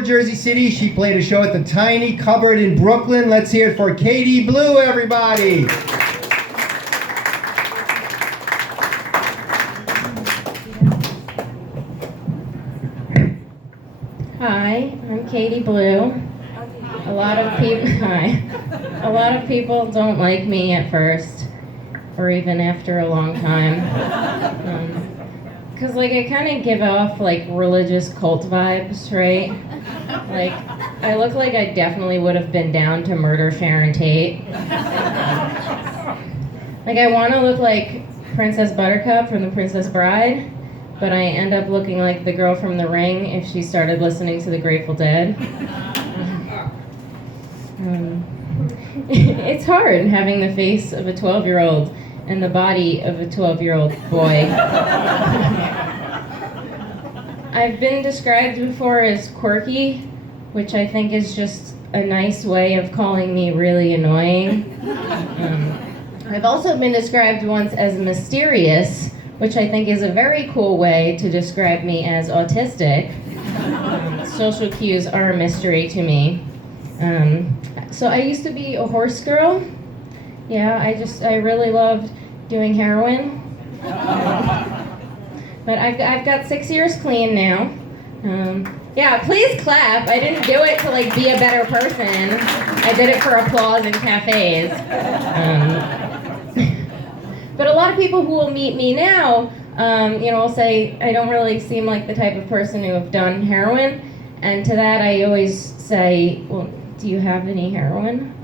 Jersey City. She played a show at the Tiny Cupboard in Brooklyn. Let's hear it for Katie Blue, everybody. Hi, I'm Katie Blue. A lot of people don't like me at first, or even after a long time. Cause I kind of give off religious cult vibes, right? I look like I definitely would have been down to murder Sharon Tate. I want to look like Princess Buttercup from The Princess Bride, but I end up looking like the girl from The Ring if she started listening to the Grateful Dead. It's hard having the face of a 12-year-old and the body of a 12-year-old boy. I've been described before as quirky, which I think is just a nice way of calling me really annoying. I've also been described once as mysterious, which I think is a very cool way to describe me as autistic. Social cues are a mystery to me. So I used to be a horse girl. Yeah, I really loved doing heroin. But I've got 6 years clean now. Yeah, please clap. I didn't do it to be a better person. I did it for applause in cafes. But a lot of people who will meet me now, will say I don't really seem like the type of person who have done heroin. And to that I always say, well, do you have any heroin?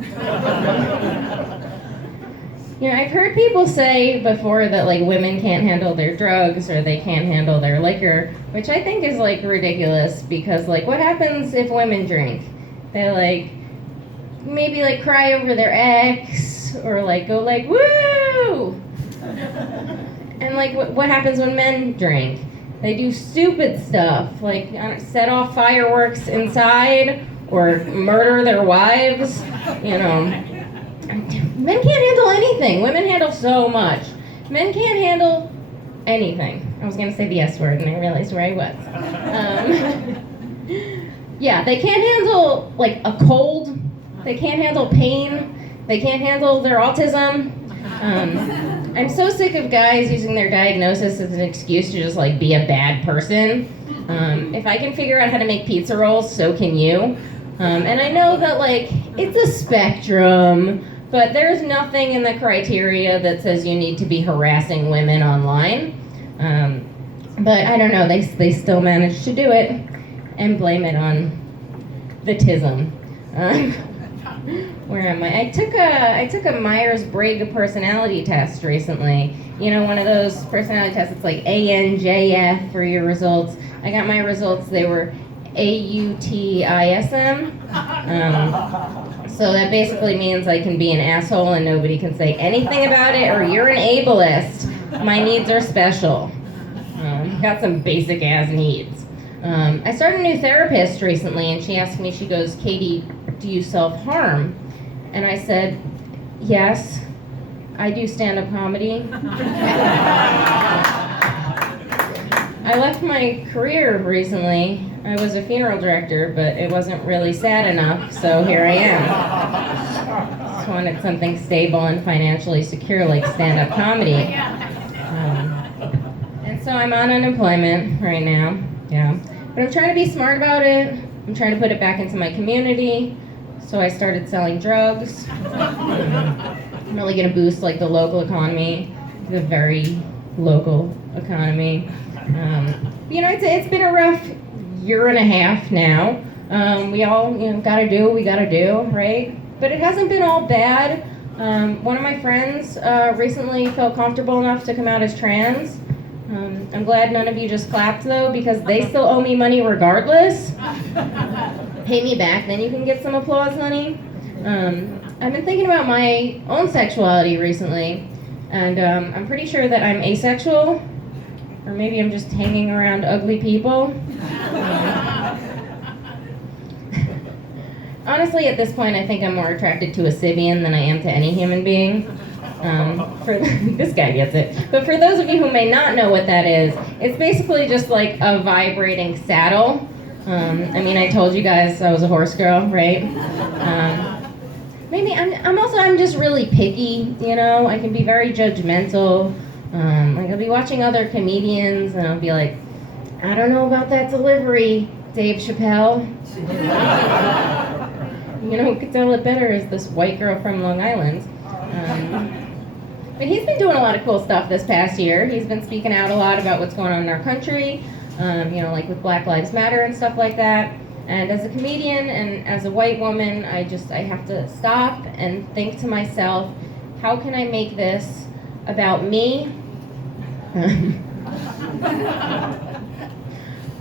I've heard people say before that women can't handle their drugs or they can't handle their liquor, which I think is ridiculous because what happens if women drink? They maybe cry over their ex or go woo! And what happens when men drink? They do stupid stuff set off fireworks inside or murder their wives, Men can't handle anything. Women handle so much. Men can't handle anything. I was going to say the S word, and I realized where I was. Yeah, they can't handle, a cold. They can't handle pain. They can't handle their autism. I'm so sick of guys using their diagnosis as an excuse to just, be a bad person. If I can figure out how to make pizza rolls, so can you. And I know that, it's a spectrum. But there's nothing in the criteria that says you need to be harassing women online. But I don't know, they still manage to do it and blame it on the tism. Where am I? I took a Myers-Briggs personality test recently. One of those personality tests, it's ANJF for your results. I got my results, they were AUTISM. So that basically means I can be an asshole and nobody can say anything about it, or you're an ableist. My needs are special. Got some basic ass needs. I started a new therapist recently and she asked me, she goes, Katie, do you self-harm? And I said, yes, I do stand-up comedy. I left my career recently. I was a funeral director, but it wasn't really sad enough, so here I am. Just wanted something stable and financially secure like stand-up comedy. And so I'm on unemployment right now, yeah. But I'm trying to be smart about it. I'm trying to put it back into my community. So I started selling drugs. I'm really gonna boost the local economy, the very local economy. It's been a rough year and a half now. We all, gotta do what we gotta do, right? But it hasn't been all bad. One of my friends recently felt comfortable enough to come out as trans. I'm glad none of you just clapped though, because they still owe me money regardless. Pay me back, then you can get some applause, honey. I've been thinking about my own sexuality recently, and I'm pretty sure that I'm asexual. Or maybe I'm just hanging around ugly people. Honestly, at this point, I think I'm more attracted to a Sibian than I am to any human being. This guy gets it. But for those of you who may not know what that is, it's basically just a vibrating saddle. I mean, I told you guys I was a horse girl, right? Maybe I'm just really picky, you know? I can be very judgmental. Like, I'll be watching other comedians, and I'll be like, I don't know about that delivery, Dave Chappelle. You know, who could tell it better is this white girl from Long Island. But he's been doing a lot of cool stuff this past year. He's been speaking out a lot about what's going on in our country, you know, like with Black Lives Matter and stuff like that. And as a comedian and as a white woman, I have to stop and think to myself, how can I make this about me?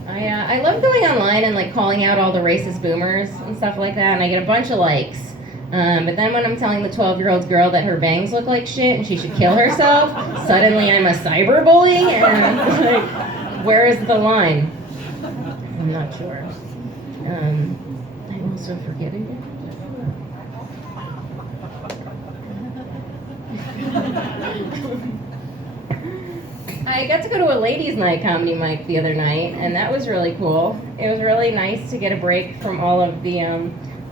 I love going online and like calling out all the racist boomers and stuff like that, and I get a bunch of likes. But then when I'm telling the 12-year-old girl that her bangs look like shit and she should kill herself, suddenly I'm a cyberbully, and like, where is the line? I'm not sure. I'm also forgetting it. I got to go to a ladies' night comedy mic the other night, and that was really cool. It was really nice to get a break from all of the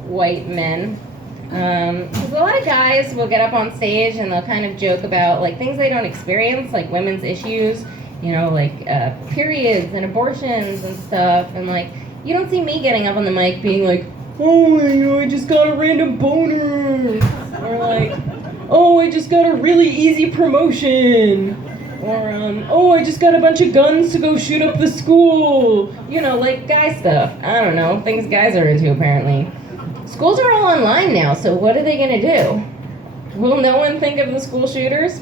white men. Because a lot of guys will get up on stage and they'll kind of joke about like things they don't experience, like women's issues, you know, like periods and abortions and stuff. And like, you don't see me getting up on the mic being like, oh, you know, I just got a random boner. Or like, oh, I just got a really easy promotion. Or, oh, I just got a bunch of guns to go shoot up the school. You know, like guy stuff. I don't know, things guys are into apparently. Schools are all online now, so what are they gonna do? Will no one think of the school shooters?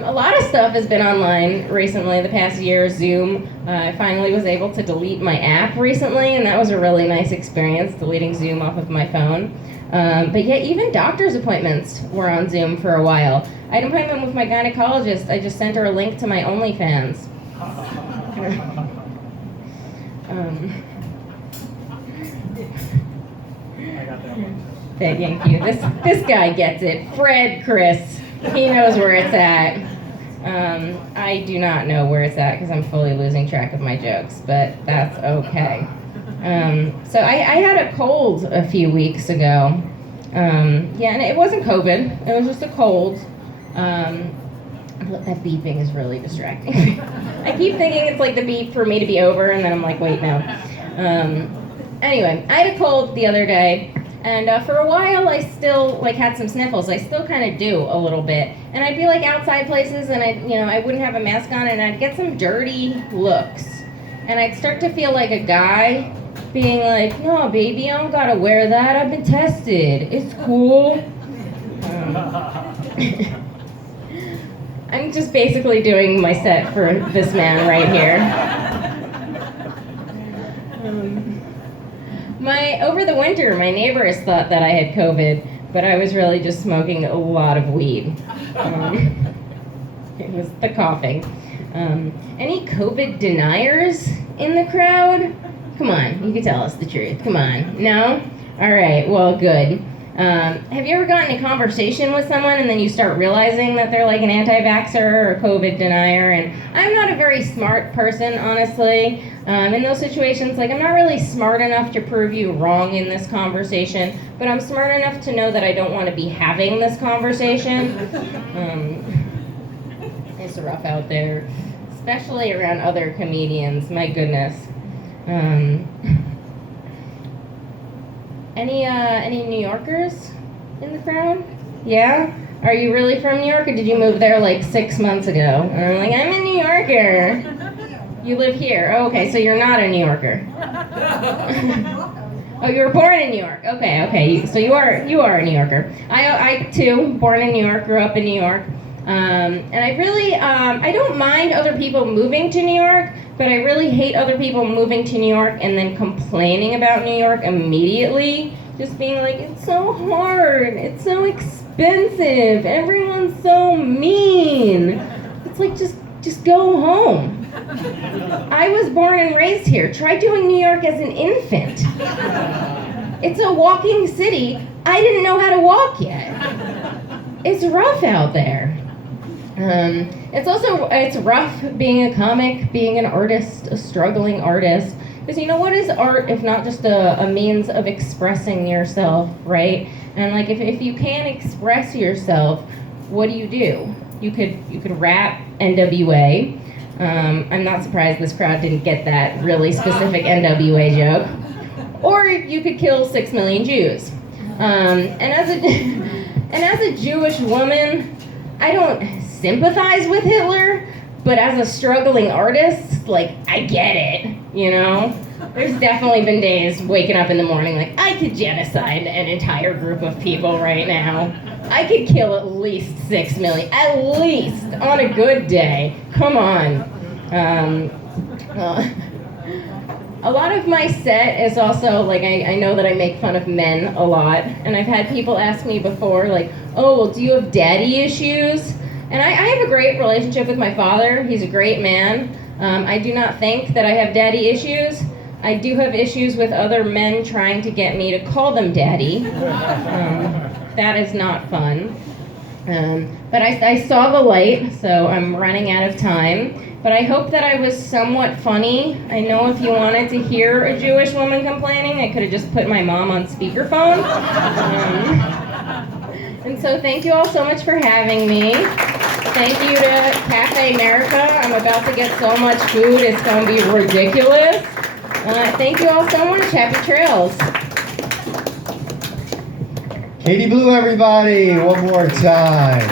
A lot of stuff has been online recently, the past year. Zoom. I finally was able to delete my app recently, and that was a really nice experience, deleting Zoom off of my phone. But yeah, even doctor's appointments were on Zoom for a while. I had an appointment with my gynecologist. I just sent her a link to my OnlyFans. Thank you. This guy gets it. Fred Chris. He knows where it's at. I do not know where it's at because I'm fully losing track of my jokes, but that's okay. So I had a cold a few weeks ago. Yeah, and it wasn't COVID. It was just a cold. That beeping is really distracting. I keep thinking it's like the beep for me to be over, and then I'm like, wait, no. Anyway, I had a cold the other day, and for a while I still like had some sniffles. I still kind of do a little bit, and I'd be like outside places, and I wouldn't have a mask on, and I'd get some dirty looks, and I'd start to feel like a guy being like, no, baby, I don't gotta wear that. I've been tested. It's cool. I'm just basically doing my set for this man right here. Over the winter, my neighbors thought that I had COVID, but I was really just smoking a lot of weed. It was the coughing. Any COVID deniers in the crowd? Come on, you can tell us the truth. Come on. No? All right, well, good. Have you ever gotten in a conversation with someone and then you start realizing that they're like an anti-vaxxer or a COVID denier? And I'm not a very smart person, honestly. In those situations, like I'm not really smart enough to prove you wrong in this conversation, but I'm smart enough to know that I don't want to be having this conversation. It's rough out there, especially around other comedians, my goodness. Any New Yorkers in the crowd? Yeah? Are you really from New York, or did you move there like 6 months ago? And I'm like, I'm a New Yorker. You live here. Oh, okay, so you're not a New Yorker. Oh, you were born in New York. Okay. So you are a New Yorker. I too, born in New York, grew up in New York. And I really, I don't mind other people moving to New York, but I really hate other people moving to New York and then complaining about New York immediately. Just being like, it's so hard, it's so expensive, everyone's so mean. It's like, just go home. I was born and raised here. Try doing New York as an infant. It's a walking city. I didn't know how to walk yet. It's rough out there. It's rough being a comic, being an artist, a struggling artist. Because what is art if not just a means of expressing yourself, right? And like if you can't express yourself, what do? You could rap NWA. I'm not surprised this crowd didn't get that really specific NWA joke. Or you could kill 6 million Jews. And as a Jewish woman, I don't sympathize with Hitler, but as a struggling artist, like, I get it, There's definitely been days waking up in the morning like, I could genocide an entire group of people right now. I could kill at least 6 million, at least, on a good day. Come on. A lot of my set is also, like, I know that I make fun of men a lot, and I've had people ask me before, like, oh, well, do you have daddy issues? And I have a great relationship with my father. He's a great man. I do not think that I have daddy issues. I do have issues with other men trying to get me to call them daddy. That is not fun. But I saw the light, so I'm running out of time. But I hope that I was somewhat funny. I know if you wanted to hear a Jewish woman complaining, I could have just put my mom on speakerphone. And so thank you all so much for having me. Thank you to Cafe America. I'm about to get so much food, it's going to be ridiculous. Thank you all so much. Happy trails. Katie Blue, everybody, one more time.